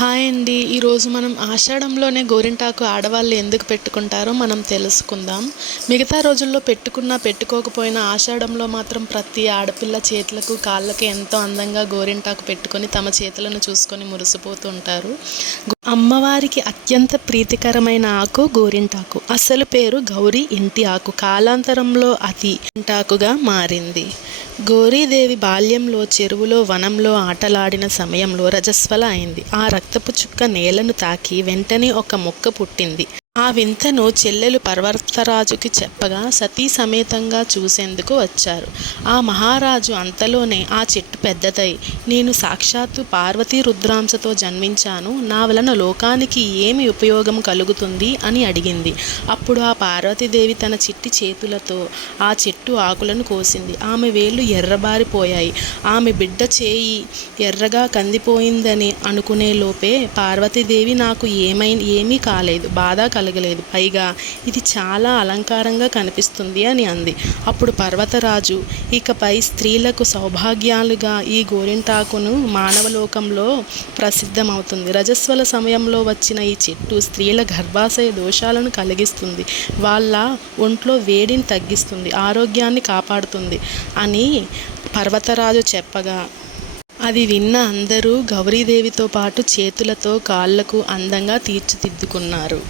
Hi అండి. ఈరోజు మనం ఆషాఢంలోనే గోరింటాకు ఆడవాళ్ళు ఎందుకు పెట్టుకుంటారో మనం తెలుసుకుందాం. మిగతా రోజుల్లో పెట్టుకున్నా పెట్టుకోకపోయినా ఆషాఢంలో మాత్రం ప్రతి ఆడపిల్ల చేతులకు కాళ్ళకి ఎంతో అందంగా గోరింటాకు పెట్టుకొని తమ చేతులను చూసుకొని మురిసిపోతూ ఉంటారు. అమ్మవారికి అత్యంత ప్రీతికరమైన ఆకు గోరింటాకు. అసలు పేరు గౌరీ ఇంటి ఆకు. కాలాంతరంలో అతి ఇంటాకుగా మారింది. గౌరీదేవి బాల్యంలో చెరువులో వనంలో ఆటలాడిన సమయంలో రజస్వల అయింది. ఆ రక్తపు చుక్క నేలను తాకి వెంటనే ఒక మొక్క పుట్టింది. ఆ వింతను చెల్లెలు పర్వతరాజుకి చెప్పగా సతీ సమేతంగా చూసేందుకు వచ్చారు. ఆ మహారాజు అంతలోనే ఆ చెట్టు పెద్దదై నేను సాక్షాత్తు పార్వతీ రుద్రాంశతో జన్మించాను. నా వలన లోకానికి ఏమి ఉపయోగం కలుగుతుంది? అని అడిగింది. అప్పుడు ఆ పార్వతీదేవి తన చిట్టి చేతులతో ఆ చెట్టు ఆకులను కోసింది. ఆమె వేళ్ళు ఎర్రబారిపోయాయి. ఆమె బిడ్డ చేయి ఎర్రగా కందిపోయిందని అనుకునే లోపే పార్వతీదేవి నాకు ఏమై ఏమీ కాలేదు. బాధ కలగలేదు. పైగా ఇది చాలా అలంకారంగా కనిపిస్తుంది అని అంది. అప్పుడు పర్వతరాజు ఇకపై స్త్రీలకు సౌభాగ్యాలుగా ఈ గోరింటాకును మానవలోకంలో ప్రసిద్ధమవుతుంది. రజస్వల సమయంలో వచ్చిన ఈ చెట్టు స్త్రీల గర్భాశయ దోషాలను కలిగిస్తుంది. వాళ్ళ ఒంట్లో వేడిని తగ్గిస్తుంది ఆరోగ్యాన్ని కాపాడుతుంది అని పర్వతరాజు చెప్పగా అది విన్న అందరూ గౌరీదేవితో పాటు చేతులతో కాళ్ళకు అందంగా తీర్చిదిద్దుకున్నారు.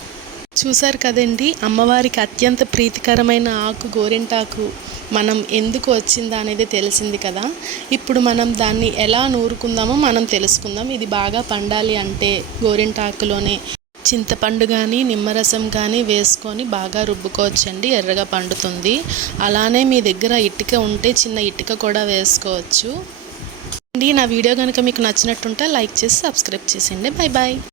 చూశారు కదండి అమ్మవారికి అత్యంత ప్రీతికరమైన ఆకు గోరింటాకు మనం ఎందుకు వచ్చిందా అనేది తెలిసింది కదా. ఇప్పుడు మనం దాన్ని ఎలా నూరుకుందామో మనం తెలుసుకుందాం. ఇది బాగా పండాలి అంటే గోరింటాకులోనే చింతపండు కానీ నిమ్మరసం కానీ వేసుకొని బాగా రుబ్బుకోవచ్చండి ఎర్రగా పండుతుంది. అలానే మీ దగ్గర ఇటుక ఉంటే చిన్న ఇటుక కూడా వేసుకోవచ్చు. అండి నా వీడియో కనుక మీకు నచ్చినట్టుంటే లైక్ చేసి సబ్స్క్రైబ్ చేసేయండి. Bye bye